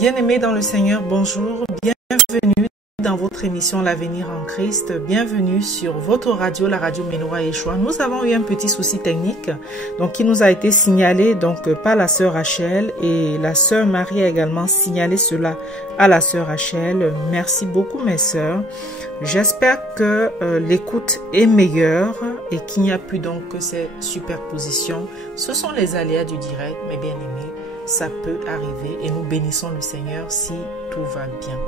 Bien-aimés dans le Seigneur, bonjour, bienvenue dans votre émission L'avenir en Christ, bienvenue sur votre radio, la radio Menorah Yeshua. Nous avons eu un petit souci technique donc qui nous a été signalé par la sœur Rachel, et la sœur Marie a également signalé cela à la sœur Rachel. Merci beaucoup mes sœurs. J'espère que l'écoute est meilleure et qu'il n'y a plus donc que ces superpositions. Ce sont les aléas du direct, mes bien-aimés. Ça peut arriver et nous bénissons le Seigneur si tout va bien.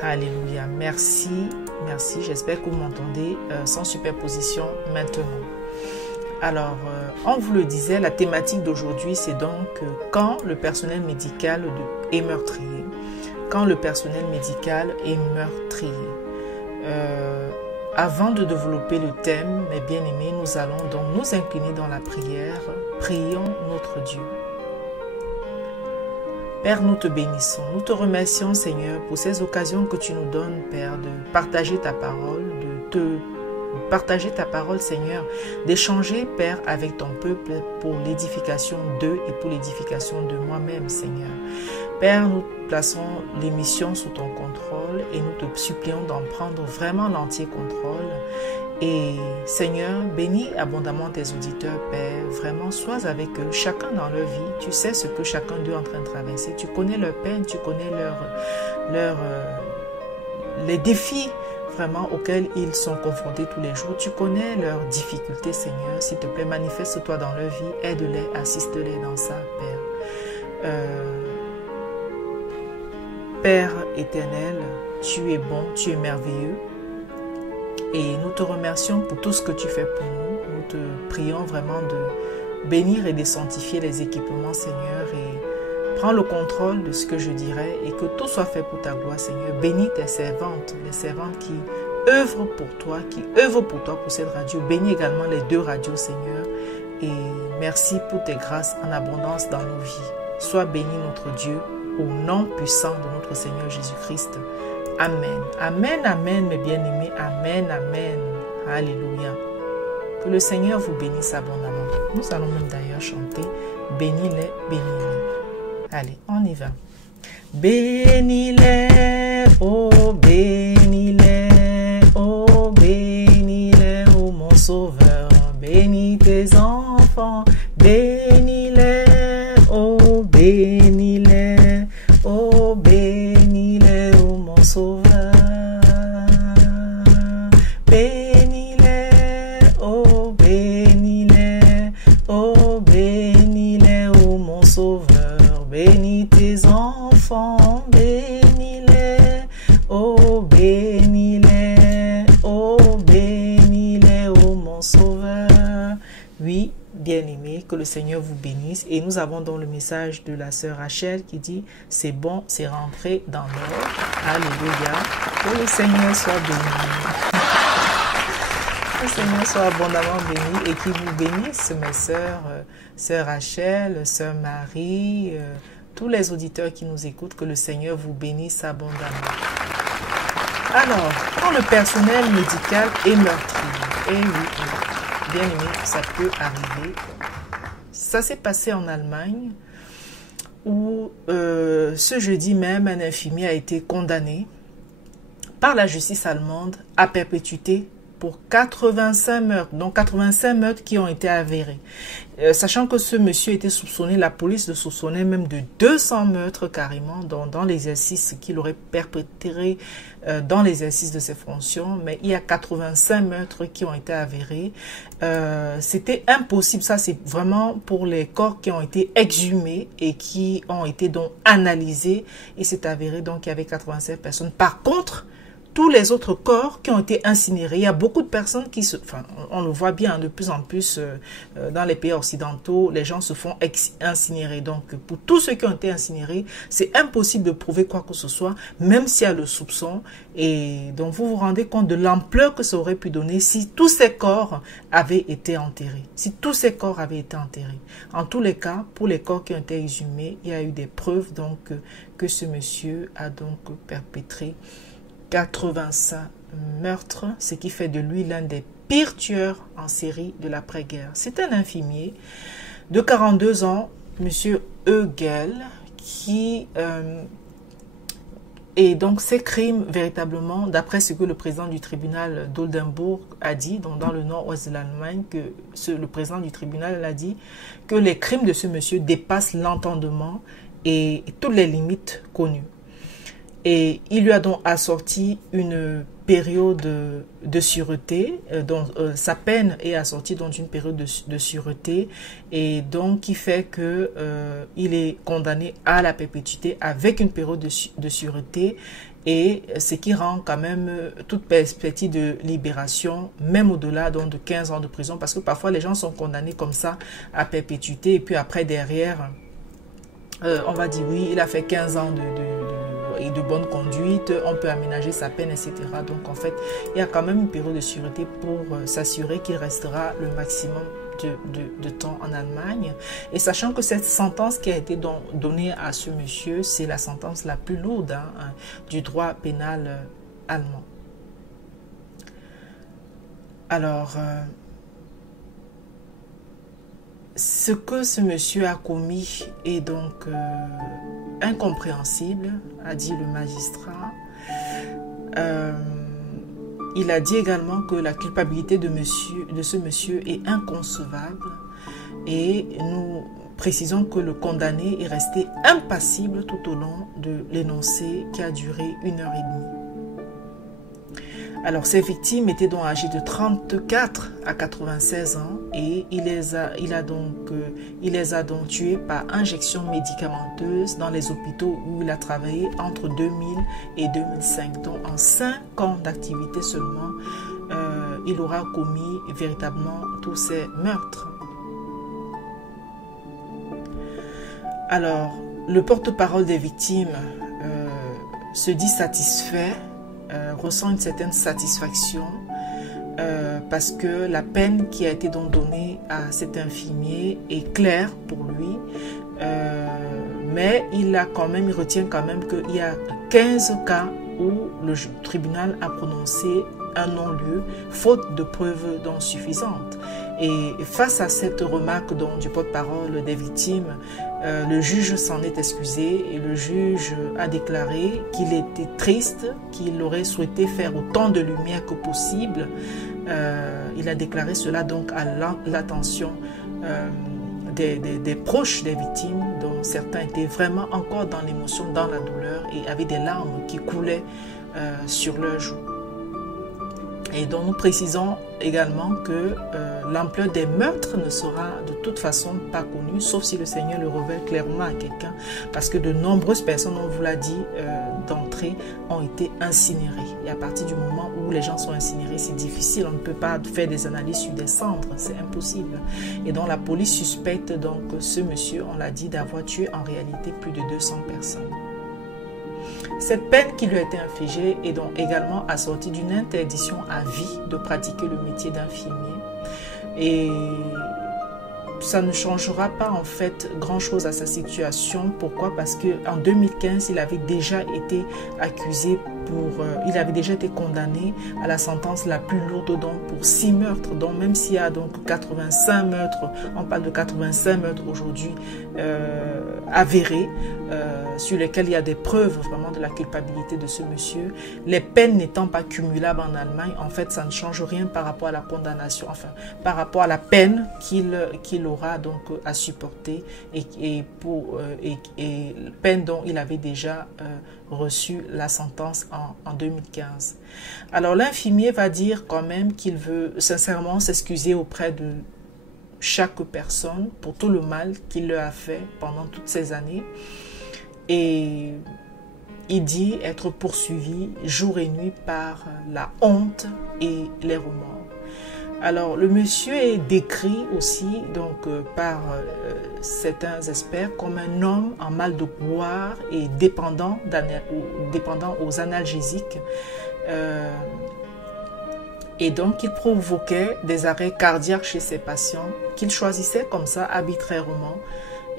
Alléluia. Merci, merci. J'espère que vous m'entendez sans superposition maintenant. Alors, on vous le disait, la thématique d'aujourd'hui, c'est donc quand le personnel médical est meurtrier. Quand le personnel médical est meurtrier. Avant de développer le thème, mes bien-aimés, nous allons donc nous incliner dans la prière. Prions notre Dieu. Père, nous te bénissons, nous te remercions Seigneur pour ces occasions que tu nous donnes, Père, de partager ta parole, partager ta parole Seigneur, d'échanger Père avec ton peuple pour l'édification d'eux et pour l'édification de moi-même Seigneur. Père, nous plaçons l'émission sous ton contrôle et nous te supplions d'en prendre vraiment l'entier contrôle. Et Seigneur, bénis abondamment tes auditeurs, Père. Vraiment, sois avec eux, chacun dans leur vie. Tu sais ce que chacun d'eux est en train de traverser. Tu connais leurs peines, tu connais les défis vraiment auxquels ils sont confrontés tous les jours. Tu connais leurs difficultés, Seigneur. S'il te plaît, manifeste-toi dans leur vie. Aide-les, assiste-les dans ça, Père. Père éternel, tu es bon, tu es merveilleux. Et nous te remercions pour tout ce que tu fais pour nous. Nous te prions vraiment de bénir et de sanctifier les équipements, Seigneur. Et prends le contrôle de ce que je dirai et que tout soit fait pour ta gloire, Seigneur. Bénis tes servantes, les servantes qui œuvrent pour toi, pour cette radio. Bénis également les deux radios, Seigneur. Et merci pour tes grâces en abondance dans nos vies. Sois béni notre Dieu, au nom puissant de notre Seigneur Jésus-Christ. Amen. Amen, amen, mes bien-aimés. Amen, amen. Alléluia. Que le Seigneur vous bénisse abondamment. Nous allons même d'ailleurs chanter bénis-les, bénis-les. Allez, on y va. Bénis-les, oh bénis-les, oh bénis-les, oh mon sauveur. Bénis tes enfants, bénis-les, oh bénis-les, oh bénis-les, oh mon sauveur. Bénis-les, oh bénis-les, oh bénis-les, oh mon sauveur. Bénis tes enfants, bénis-les, oh bénis-les, oh bénis-les, oh mon sauveur. Oui, bien-aimés, que le Seigneur vous bénisse. Et nous avons donc le message de la sœur Rachel qui dit « C'est bon, c'est rentré dans l'ordre. » Alléluia. Que le Seigneur soit béni. Que le Seigneur soit abondamment béni et qu'il vous bénisse, mes sœurs, sœur Rachel, sœur Marie, tous les auditeurs qui nous écoutent, que le Seigneur vous bénisse abondamment. Alors, quand le personnel médical est meurtrier, et oui, bien aimé, ça peut arriver. Ça s'est passé en Allemagne où ce jeudi même, un infirmier a été condamné par la justice allemande à perpétuité pour 85 meurtres, donc 85 meurtres qui ont été avérés. Sachant que ce monsieur était soupçonné, la police le soupçonnait même de 200 meurtres carrément dans l'exercice qu'il aurait perpétré dans l'exercice de ses fonctions, mais il y a 85 meurtres qui ont été avérés. C'était impossible, ça c'est vraiment pour les corps qui ont été exhumés et qui ont été donc analysés, et c'est avéré donc qu'il y avait 85 personnes. Par contre, tous les autres corps qui ont été incinérés, il y a beaucoup de personnes qui on le voit bien de plus en plus dans les pays occidentaux, les gens se font incinérer. Donc, pour tous ceux qui ont été incinérés, c'est impossible de prouver quoi que ce soit, même s'il y a le soupçon. Et donc, vous vous rendez compte de l'ampleur que ça aurait pu donner si tous ces corps avaient été enterrés. Si tous ces corps avaient été enterrés. En tous les cas, pour les corps qui ont été exhumés, il y a eu des preuves donc que ce monsieur a donc perpétré 85 meurtres, ce qui fait de lui l'un des pires tueurs en série de l'après-guerre. C'est un infirmier de 42 ans, monsieur Hegel, et donc ces crimes, véritablement, d'après ce que le président du tribunal d'Oldenburg a dit, donc dans le nord-ouest de l'Allemagne, le président du tribunal a dit que les crimes de ce monsieur dépassent l'entendement et toutes les limites connues. Et il lui a donc assorti une période de sûreté, sa peine est assortie dans une période de sûreté, et donc qui fait que il est condamné à la perpétuité avec une période de sûreté, et ce qui rend quand même toute perspective de libération, même au-delà donc de 15 ans de prison, parce que parfois les gens sont condamnés comme ça à perpétuité, et puis après derrière, on va dire oui, il a fait 15 ans de bonne conduite, on peut aménager sa peine, etc. Donc en fait, il y a quand même une période de sûreté pour s'assurer qu'il restera le maximum de temps en Allemagne. Et sachant que cette sentence qui a été donnée à ce monsieur, c'est la sentence la plus lourde du droit pénal allemand. Alors, ce que ce monsieur a commis est donc incompréhensible, a dit le magistrat. Il a dit également que la culpabilité de ce monsieur est inconcevable, et nous précisons que le condamné est resté impassible tout au long de l'énoncé qui a duré 1h30. Alors, ces victimes étaient donc âgées de 34 à 96 ans, et il les a donc tuées par injection médicamenteuse dans les hôpitaux où il a travaillé entre 2000 et 2005. Donc, en 5 ans d'activité seulement, il aura commis véritablement tous ces meurtres. Alors, le porte-parole des victimes se dit satisfait, ressent une certaine satisfaction parce que la peine qui a été donc donnée à cet infirmier est claire pour lui, mais il retient quand même qu'il y a 15 cas où le tribunal a prononcé un non-lieu faute de preuves donc suffisantes. Et face à cette remarque donc du porte-parole des victimes, le juge s'en est excusé, et le juge a déclaré qu'il était triste, qu'il aurait souhaité faire autant de lumière que possible. Il a déclaré cela donc à l'attention des proches des victimes, dont certains étaient vraiment encore dans l'émotion, dans la douleur, et avaient des larmes qui coulaient sur leurs joues. Et donc nous précisons également que l'ampleur des meurtres ne sera de toute façon pas connue, sauf si le Seigneur le révèle clairement à quelqu'un, parce que de nombreuses personnes, on vous l'a dit d'entrée, ont été incinérées. Et à partir du moment où les gens sont incinérés, c'est difficile, on ne peut pas faire des analyses sur des cendres, c'est impossible. Et donc la police suspecte donc ce monsieur, on l'a dit, d'avoir tué en réalité plus de 200 personnes. Cette peine qui lui a été infligée est donc également assortie d'une interdiction à vie de pratiquer le métier d'infirmier. Et ça ne changera pas en fait grand-chose à sa situation. Pourquoi? Parce qu'en 2015, il avait déjà été accusé il avait déjà été condamné à la sentence la plus lourde donc pour 6 meurtres. Donc même s'il y a donc 85 meurtres, on parle de 85 meurtres aujourd'hui avérés, sur lesquels il y a des preuves vraiment de la culpabilité de ce monsieur. Les peines n'étant pas cumulables en Allemagne, en fait ça ne change rien par rapport à la condamnation, enfin par rapport à la peine qu'il aura donc à supporter, et peine dont il avait déjà reçu la sentence en 2015. Alors l'infirmier va dire quand même qu'il veut sincèrement s'excuser auprès de chaque personne pour tout le mal qu'il leur a fait pendant toutes ces années, et il dit être poursuivi jour et nuit par la honte et les remords. Alors le monsieur est décrit aussi donc par certains experts comme un homme en mal de gloire et dépendant aux analgésiques, et donc il provoquait des arrêts cardiaques chez ses patients qu'il choisissait comme ça arbitrairement,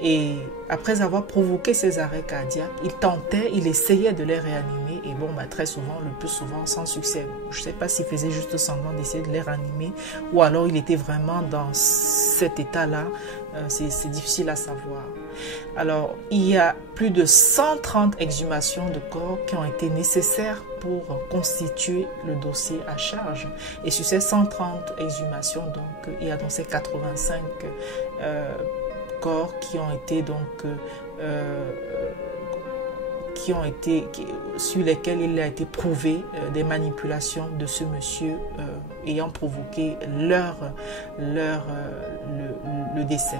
Et après avoir provoqué ces arrêts cardiaques, il essayait de les réanimer. Et bon, très souvent, le plus souvent, sans succès. Je ne sais pas s'il faisait juste semblant d'essayer de les réanimer ou alors il était vraiment dans cet état-là. C'est difficile à savoir. Alors, il y a plus de 130 exhumations de corps qui ont été nécessaires pour constituer le dossier à charge. Et sur ces 130 exhumations, donc, il y a donc ces 85 corps qui ont été donc sur lesquels il a été prouvé des manipulations de ce monsieur ayant provoqué le décès.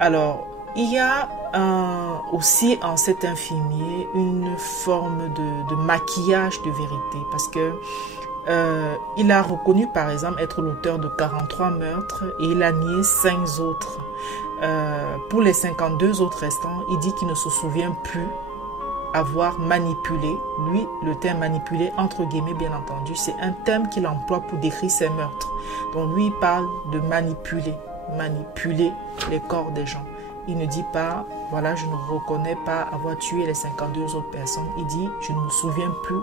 Alors, il y a aussi en cet infirmier une forme de maquillage de vérité parce que il a reconnu par exemple être l'auteur de 43 meurtres et il a nié 5 autres. Pour les 52 autres restants, il dit qu'il ne se souvient plus avoir manipulé. Lui, le terme manipulé, entre guillemets bien entendu, c'est un terme qu'il emploie pour décrire ses meurtres. Donc lui, il parle de manipuler les corps des gens. Il ne dit pas, voilà, je ne reconnais pas avoir tué les 52 autres personnes. Il dit, je ne me souviens plus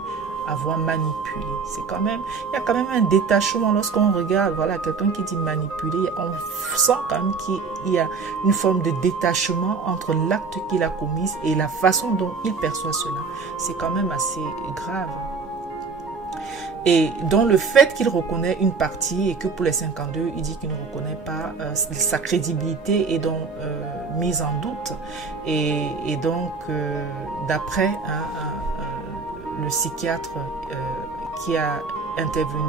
avoir manipulé. Il y a quand même un détachement lorsqu'on regarde, voilà, quelqu'un qui dit manipuler, on sent quand même qu'il y a une forme de détachement entre l'acte qu'il a commis et la façon dont il perçoit cela. C'est quand même assez grave. Et dans le fait qu'il reconnaît une partie et que pour les 52, il dit qu'il ne reconnaît pas, sa crédibilité est donc mise en doute. Et donc, d'après le psychiatre qui a intervenu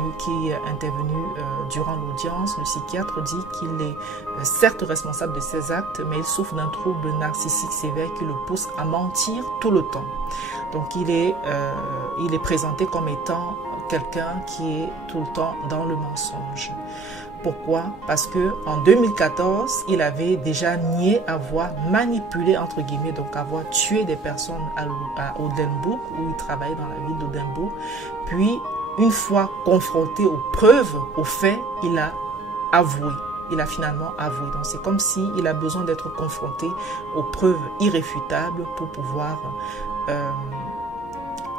durant l'audience, le psychiatre dit qu'il est certes responsable de ses actes, mais il souffre d'un trouble narcissique sévère qui le pousse à mentir tout le temps. Donc il est présenté comme étant quelqu'un qui est tout le temps dans le mensonge. Pourquoi? Parce que en 2014, il avait déjà nié avoir manipulé, entre guillemets, donc avoir tué des personnes à Oldenburg, où il travaillait dans la ville d'Oldenburg. Puis, une fois confronté aux preuves, aux faits, il a avoué. Il a finalement avoué. Donc, c'est comme s'il a besoin d'être confronté aux preuves irréfutables pour pouvoir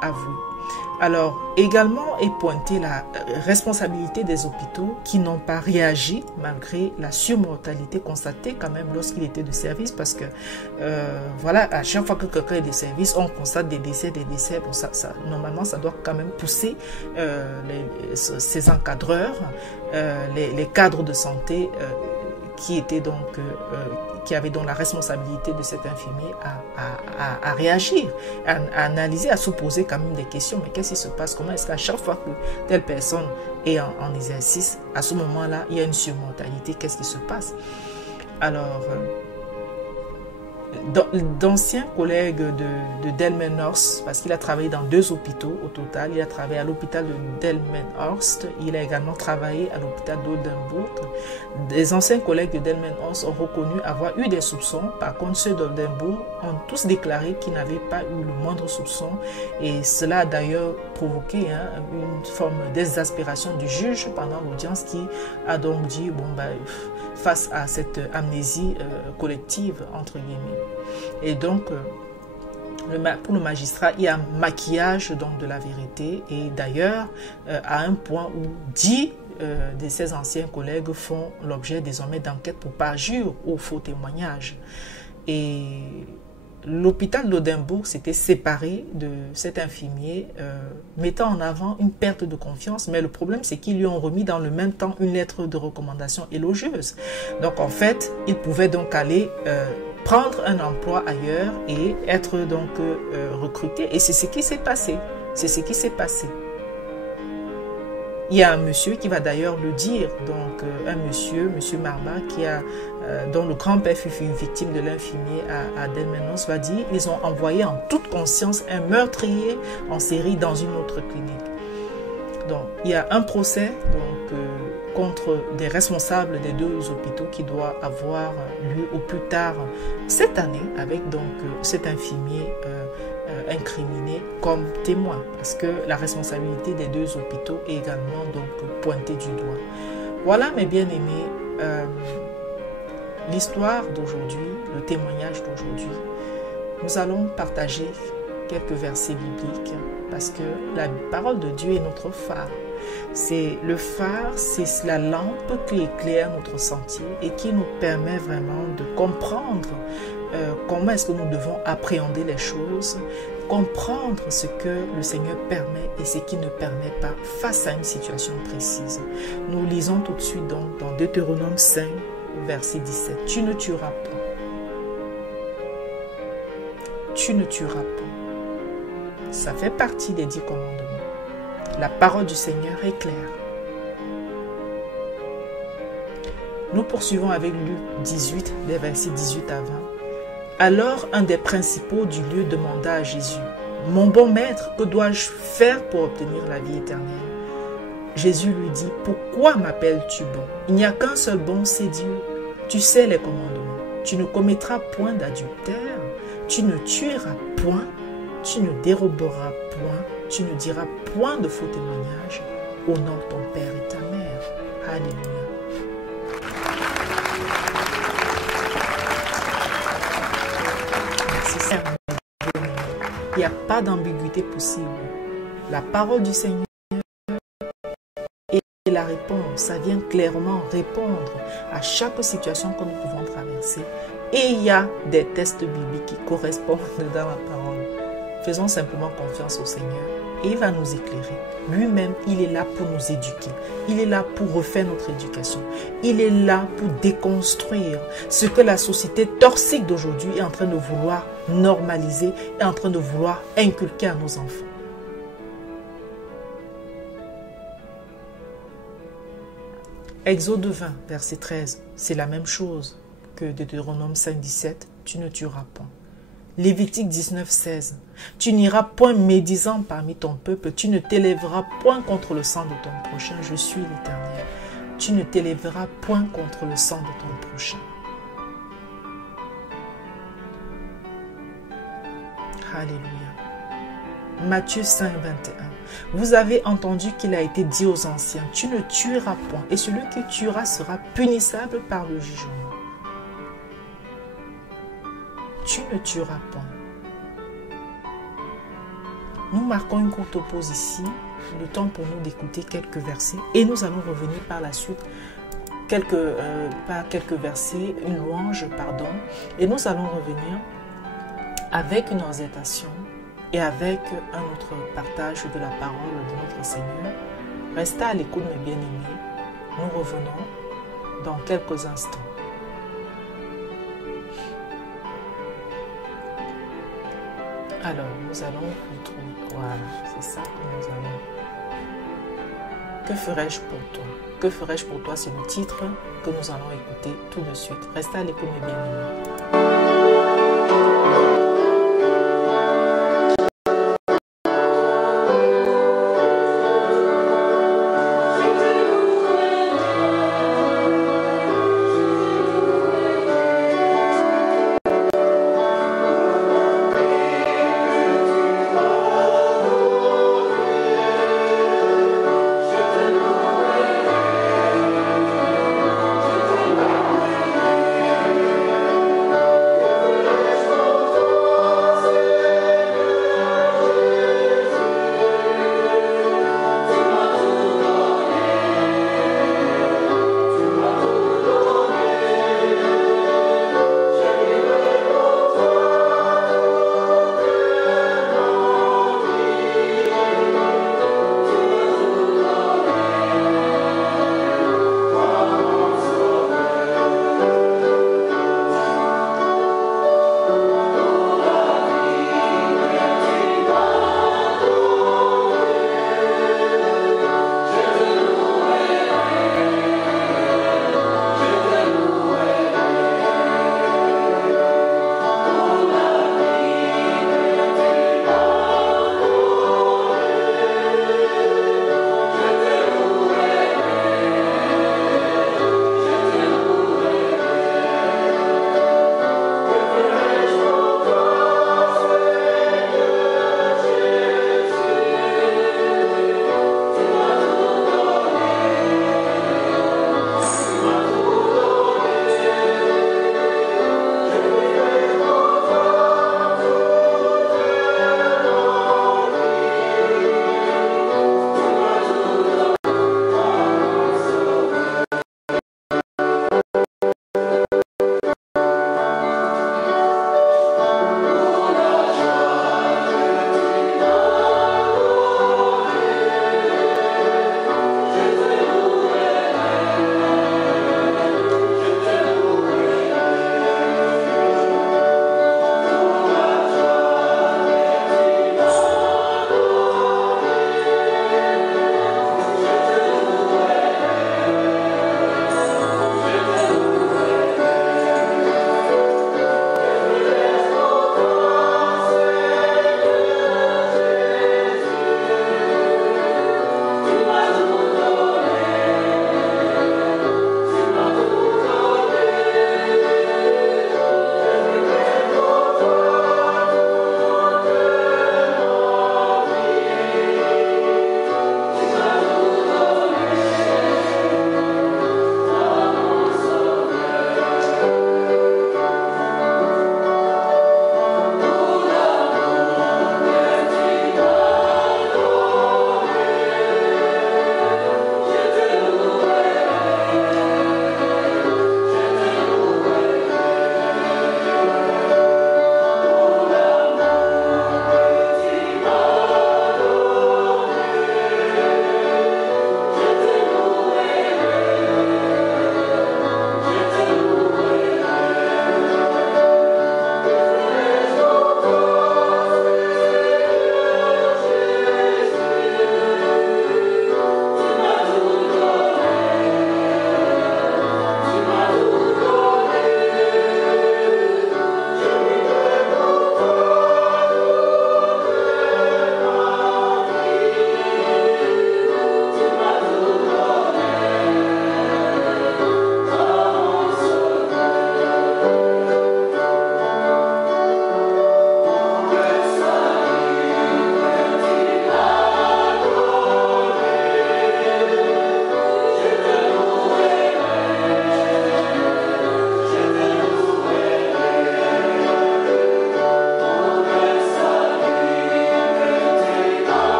avouer. Alors, également est pointée la responsabilité des hôpitaux qui n'ont pas réagi malgré la surmortalité constatée quand même lorsqu'il était de service parce que, voilà, à chaque fois que quelqu'un est de service, on constate des décès. Bon, normalement, ça doit quand même pousser ces encadreurs, les cadres de santé qui étaient donc... qui avait donc la responsabilité de cet infirmier à réagir, à analyser, à se poser quand même des questions. Mais qu'est-ce qui se passe? Comment est-ce qu'à chaque fois que telle personne est en exercice, à ce moment-là, il y a une surmortalité? Qu'est-ce qui se passe? Alors, d'anciens collègues de Delmenhorst, parce qu'il a travaillé dans 2 hôpitaux au total. Il a travaillé à l'hôpital de Delmenhorst, il a également travaillé à l'hôpital d'Oldenburg. Des anciens collègues de Delmenhorst ont reconnu avoir eu des soupçons. Par contre, ceux d'Oldenburg ont tous déclaré qu'ils n'avaient pas eu le moindre soupçon. Et cela a d'ailleurs provoqué une forme d'exaspération du juge pendant l'audience qui a donc dit, bon, face à cette amnésie collective, entre guillemets. Et donc, pour le magistrat, il y a un maquillage donc, de la vérité. Et d'ailleurs, à un point où 10 de ses anciens collègues font l'objet désormais d'enquêtes pour parjure ou faux témoignages. Et l'hôpital d'Oldenburg s'était séparé de cet infirmier, mettant en avant une perte de confiance. Mais le problème, c'est qu'ils lui ont remis dans le même temps une lettre de recommandation élogieuse. Donc, en fait, il pouvait donc aller prendre un emploi ailleurs et être donc recruté. Et c'est ce qui s'est passé. C'est ce qui s'est passé. Il y a un monsieur qui va d'ailleurs le dire, donc un monsieur Marba, dont le grand-père fut victime de l'infirmier à Delmenhorst, va dire ils ont envoyé en toute conscience un meurtrier en série dans une autre clinique. Donc il y a un procès donc, contre des responsables des 2 hôpitaux qui doit avoir lieu au plus tard cette année avec donc cet infirmier incriminé comme témoin parce que la responsabilité des 2 hôpitaux est également donc pointée du doigt. Voilà mes bien-aimés, l'histoire d'aujourd'hui, le témoignage d'aujourd'hui, nous allons partager quelques versets bibliques parce que la parole de Dieu est notre phare. C'est le phare, c'est la lampe qui éclaire notre sentier et qui nous permet vraiment de comprendre comment est-ce que nous devons appréhender les choses, comprendre ce que le Seigneur permet et ce qu'il ne permet pas face à une situation précise. Nous lisons tout de suite donc dans Deutéronome 5, verset 17. Tu ne tueras point. Tu ne tueras pas. Ça fait partie des 10 commandements. La parole du Seigneur est claire. Nous poursuivons avec Luc 18, des versets 18 à 20. Alors un des principaux du lieu demanda à Jésus, « Mon bon maître, que dois-je faire pour obtenir la vie éternelle ?» Jésus lui dit, « Pourquoi m'appelles-tu bon? Il n'y a qu'un seul bon, c'est Dieu. Tu sais les commandements. Tu ne commettras point d'adultère, tu ne tueras point, tu ne déroberas point, tu ne diras point de faux témoignages, honore ton père et ta mère. » Alléluia. Il n'y a pas d'ambiguïté possible. La parole du Seigneur est la réponse. Ça vient clairement répondre à chaque situation que nous pouvons traverser. Et il y a des tests bibliques qui correspondent dans la parole. Faisons simplement confiance au Seigneur et il va nous éclairer. Lui-même, il est là pour nous éduquer. Il est là pour refaire notre éducation. Il est là pour déconstruire ce que la société toxique d'aujourd'hui est en train de vouloir normaliser, est en train de vouloir inculquer à nos enfants. Exode 20, verset 13, c'est la même chose que Deutéronome 5, 17, tu ne tueras point. Lévitique 19, 16, tu n'iras point médisant parmi ton peuple, tu ne t'élèveras point contre le sang de ton prochain, je suis l'Éternel. Tu ne t'élèveras point contre le sang de ton prochain. Alléluia. Matthieu 5, 21. Vous avez entendu qu'il a été dit aux anciens, tu ne tueras point, et celui qui tuera sera punissable par le jugement. Tu ne tueras point. Nous marquons une courte pause ici, le temps pour nous d'écouter quelques versets, et nous allons revenir par la suite par quelques versets, une louange, pardon, et nous allons revenir avec une exhortation et avec un autre partage de la parole de notre Seigneur. Restez à l'écoute, mes bien-aimés. Nous revenons dans quelques instants. Alors, nous allons retrouver. Voilà, c'est ça que nous allons. Que ferais-je pour toi? Que ferais-je pour toi? C'est le titre que nous allons écouter tout de suite. Restez à l'écoute, mes bien-aimés.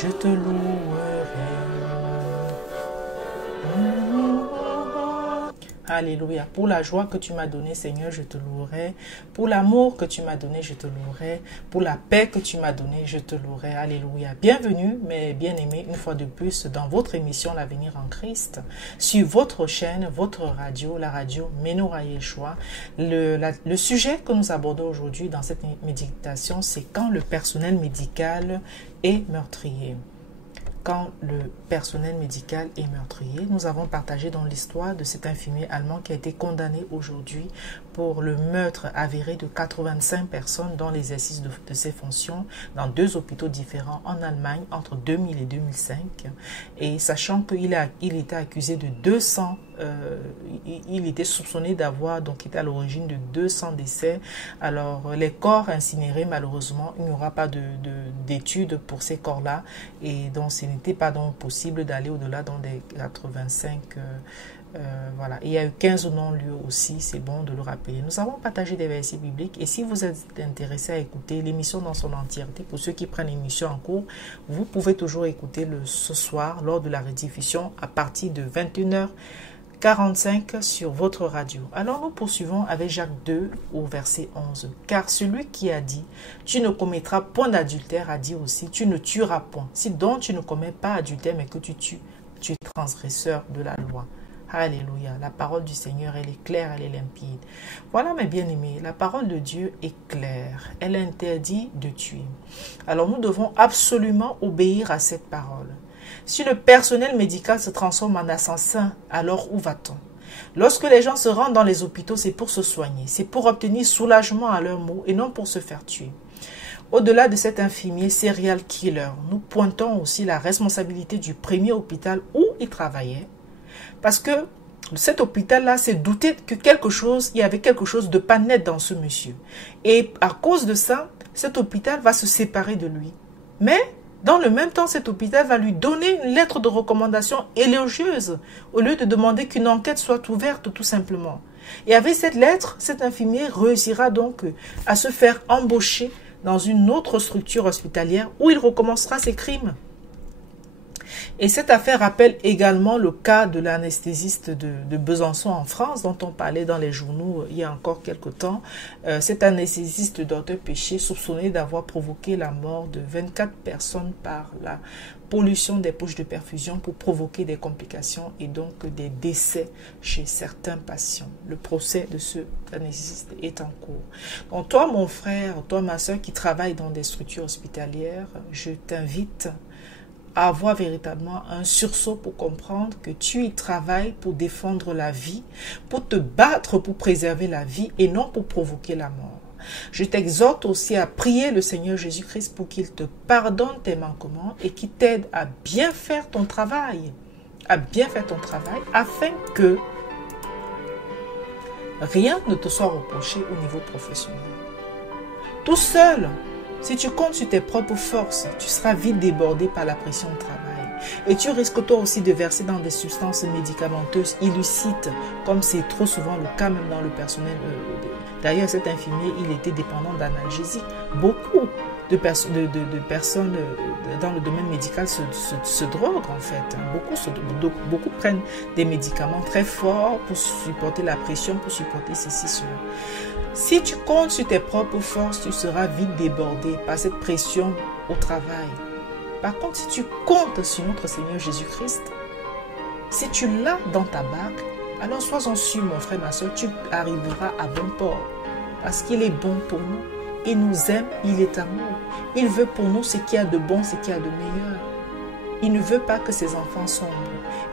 je te louerai. Alléluia. Pour la joie que tu m'as donnée, Seigneur, je te louerai. Pour l'amour que tu m'as donné, je te louerai. Pour la paix que tu m'as donnée, je te louerai. Alléluia. Bienvenue, mes bien-aimés, une fois de plus, dans votre émission L'Avenir en Christ, sur votre chaîne, votre radio, la radio Menorah Yeshua. Le sujet que nous abordons aujourd'hui dans cette méditation, c'est quand le personnel médical est meurtrier. Quand le personnel médical est meurtrier. Nous avons partagé dans l'histoire de cet infirmier allemand qui a été condamné aujourd'hui pour le meurtre avéré de 85 personnes dans l'exercice de ses fonctions dans 2 hôpitaux différents en Allemagne entre 2000 et 2005. Et sachant qu'il était accusé de 200, il était soupçonné d'avoir donc été à l'origine de 200 décès. Alors les corps incinérés, malheureusement, il n'y aura pas d'études pour ces corps-là et donc ce n'était pas donc possible d'aller au-delà dans des 85 voilà. Il y a eu 15 non-lieux aussi, c'est bon de le rappeler. Nous avons partagé des versets bibliques et si vous êtes intéressé à écouter l'émission dans son entièreté, pour ceux qui prennent l'émission en cours, vous pouvez toujours écouter ce soir lors de la rediffusion à partir de 21h45 sur votre radio. Alors nous poursuivons avec Jacques 2 au verset 11. Car celui qui a dit « Tu ne commettras point d'adultère » a dit aussi « Tu ne tueras point ». Si donc tu ne commets pas adultère mais que tu tues, tu es transgresseur de la loi. Alléluia. La parole du Seigneur, elle est claire, elle est limpide. Voilà mes bien-aimés, la parole de Dieu est claire. Elle interdit de tuer. Alors nous devons absolument obéir à cette parole. Si le personnel médical se transforme en assassin, alors où va-t-on? Lorsque les gens se rendent dans les hôpitaux, c'est pour se soigner, c'est pour obtenir soulagement à leurs maux et non pour se faire tuer. Au-delà de cet infirmier serial killer, nous pointons aussi la responsabilité du premier hôpital où il travaillait. Parce que cet hôpital-là s'est douté que il y avait quelque chose de pas net dans ce monsieur. Et à cause de ça, cet hôpital va se séparer de lui. Mais dans le même temps, cet hôpital va lui donner une lettre de recommandation élogieuse au lieu de demander qu'une enquête soit ouverte tout simplement. Et avec cette lettre, cet infirmier réussira donc à se faire embaucher dans une autre structure hospitalière où il recommencera ses crimes. Et cette affaire rappelle également le cas de l'anesthésiste de Besançon en France, dont on parlait dans les journaux il y a encore quelque temps. Cet anesthésiste Dr Péché, soupçonné d'avoir provoqué la mort de 24 personnes par la pollution des poches de perfusion pour provoquer des complications et donc des décès chez certains patients. Le procès de ce anesthésiste est en cours. Donc toi, mon frère, toi, ma soeur qui travaille dans des structures hospitalières, je t'invite à avoir véritablement un sursaut pour comprendre que tu y travailles pour défendre la vie, pour te battre pour préserver la vie et non pour provoquer la mort. Je t'exhorte aussi à prier le Seigneur Jésus-Christ pour qu'il te pardonne tes manquements et qu'il t'aide à bien faire ton travail, afin que rien ne te soit reproché au niveau professionnel. Tout seul, si tu comptes sur tes propres forces, tu seras vite débordé par la pression de travail. Et tu risques toi aussi de verser dans des substances médicamenteuses illicites, comme c'est trop souvent le cas même dans le personnel. D'ailleurs, cet infirmier, il était dépendant d'analgésiques. Beaucoup de personnes dans le domaine médical se droguent en fait. Beaucoup prennent des médicaments très forts pour supporter la pression, pour supporter ceci, cela. Si tu comptes sur tes propres forces, tu seras vite débordé par cette pression au travail. Par contre, si tu comptes sur notre Seigneur Jésus-Christ, si tu l'as dans ta barque, alors sois-en sûr, mon frère, ma soeur, tu arriveras à bon port. Parce qu'il est bon pour nous. Il nous aime, il est amour. Il veut pour nous ce qu'il y a de bon, ce qu'il y a de meilleur. Il ne veut pas que ses enfants sombrent.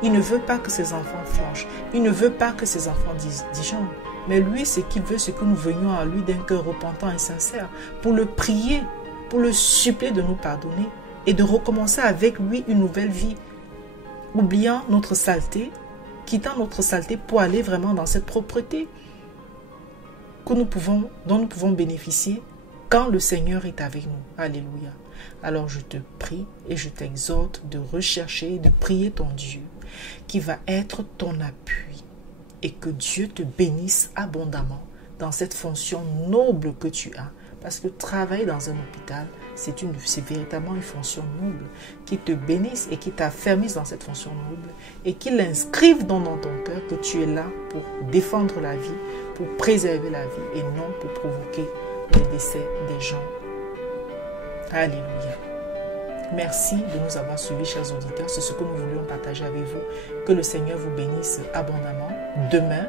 Il ne veut pas que ses enfants flanchent. Il ne veut pas que ses enfants disjonctent. Mais lui, ce qu'il veut, c'est que nous venions à lui d'un cœur repentant et sincère pour le prier, pour le supplier de nous pardonner et de recommencer avec lui une nouvelle vie, oubliant notre saleté, quittant notre saleté pour aller vraiment dans cette propreté dont nous pouvons bénéficier quand le Seigneur est avec nous. Alléluia. Alors je te prie et je t'exhorte de rechercher et de prier ton Dieu qui va être ton appui. Et que Dieu te bénisse abondamment dans cette fonction noble que tu as. Parce que travailler dans un hôpital, c'est véritablement une fonction noble, qu'il te bénisse et qu'il t'affermisse dans cette fonction noble et qu'il inscrive dans ton cœur que tu es là pour défendre la vie, pour préserver la vie et non pour provoquer le décès des gens. Alléluia. Merci de nous avoir suivis, chers auditeurs. C'est ce que nous voulions partager avec vous. Que le Seigneur vous bénisse abondamment. Demain,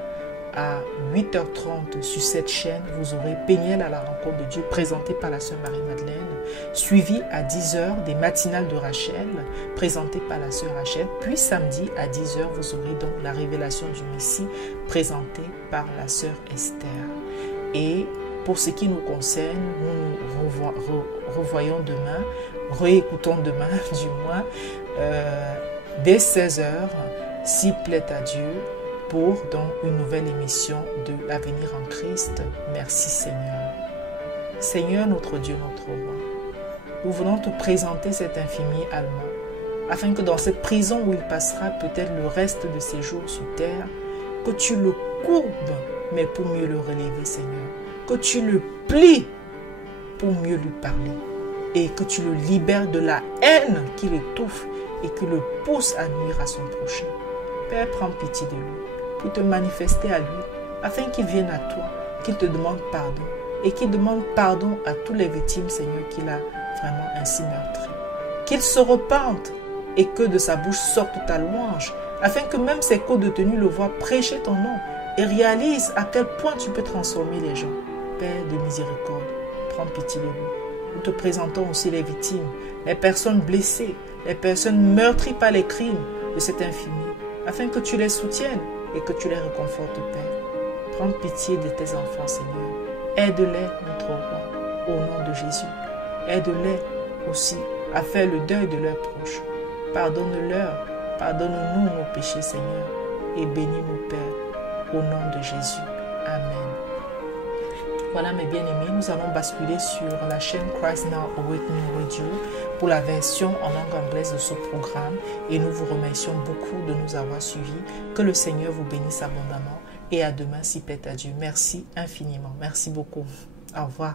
à 8h30 sur cette chaîne, vous aurez Péniel à la rencontre de Dieu, présenté par la sœur Marie-Madeleine, suivi à 10h des matinales de Rachel, présentées par la sœur Rachel. Puis samedi à 10h, vous aurez donc la révélation du Messie, présentée par la sœur Esther. Et pour ce qui nous concerne, nous nous revoyons demain, réécoutons demain du moins, dès 16h, s'il plaît à Dieu, pour donc une nouvelle émission de l'Avenir en Christ. Merci Seigneur. Seigneur notre Dieu, notre roi, nous voulons te présenter cet infirmier allemand, afin que dans cette prison où il passera peut-être le reste de ses jours sur terre, que tu le courbes, mais pour mieux le relever Seigneur, que tu le plies pour mieux lui parler, et que tu le libères de la haine qui l'étouffe et qui le pousse à nuire à son prochain. Père, prends pitié de lui, pour te manifester à lui, afin qu'il vienne à toi, qu'il te demande pardon, et qu'il demande pardon à tous les victimes, Seigneur, qu'il a vraiment ainsi meurtri. Qu'il se repente, et que de sa bouche sorte ta louange, afin que même ses co-détenus le voient prêcher ton nom, et réalisent à quel point tu peux transformer les gens. Père de miséricorde, prends pitié de lui. Nous te présentons aussi les victimes, les personnes blessées, les personnes meurtries par les crimes de cet infirmier, afin que tu les soutiennes et que tu les réconfortes, Père. Prends pitié de tes enfants, Seigneur. Aide-les, notre roi, au nom de Jésus. Aide-les aussi à faire le deuil de leurs proches. Pardonne-leur, pardonne-nous nos péchés, Seigneur, et bénis-nous, Père, au nom de Jésus. Amen. Voilà mes bien-aimés, nous allons basculer sur la chaîne Christ Now Awakening Radio pour la version en langue anglaise de ce programme et nous vous remercions beaucoup de nous avoir suivis. Que le Seigneur vous bénisse abondamment et à demain si plaît à Dieu. Merci infiniment. Merci beaucoup. Au revoir.